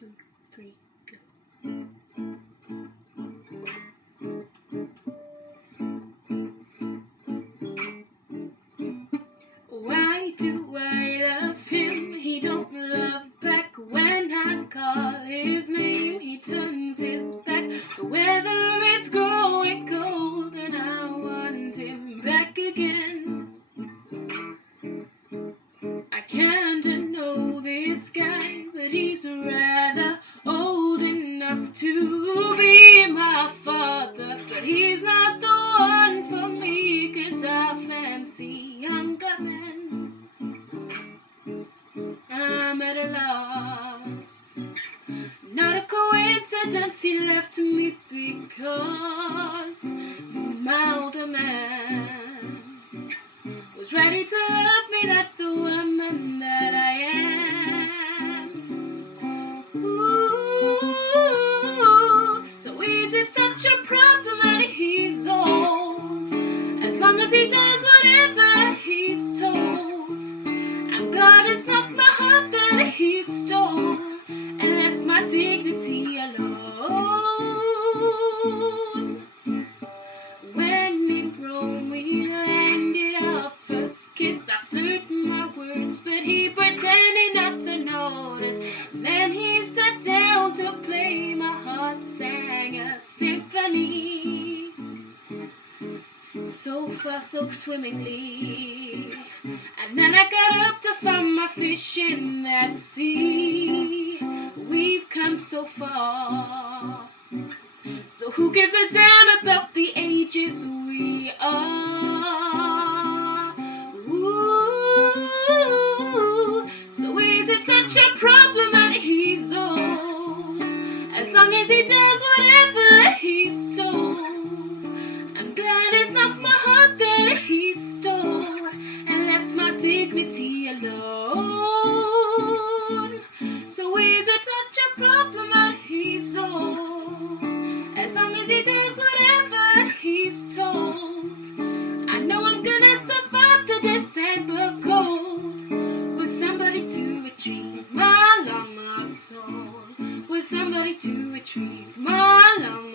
2, 3, go. Why do I love him? He don't love back. When I call his name, he turns his back. The weather is growing cold and I want him back again. I can't know this guy, but he's rather old enough to be my father. But he's not the one for me, 'cause I fancy younger men. I'm at a loss. Not a coincidence he left me, because my older man was ready to love me like the woman that I am. Ooh, so is it such a problem that he's old? As long as he does whatever he's told. I'm glad it's not my heart that he stole and left my dignity alone. When in Rome we landed our first kiss, I slurred my words, but he pretended not to notice. Then he sat down to play. My heart sang a symphony, so far so swimmingly. And then I got up to find my fish in that sea. We've come so far, so who gives a damn about the ages we are? Ooh, so is it such a problem that he's old? As long as he does whatever he's told. I'm glad it's not my heart that he stole and left my dignity alone. So is it such a problem that he's old? As long as he does whatever he's told. I know I'm gonna survive the December cold. With somebody to retrieve my long lost soul. With somebody to retrieve my long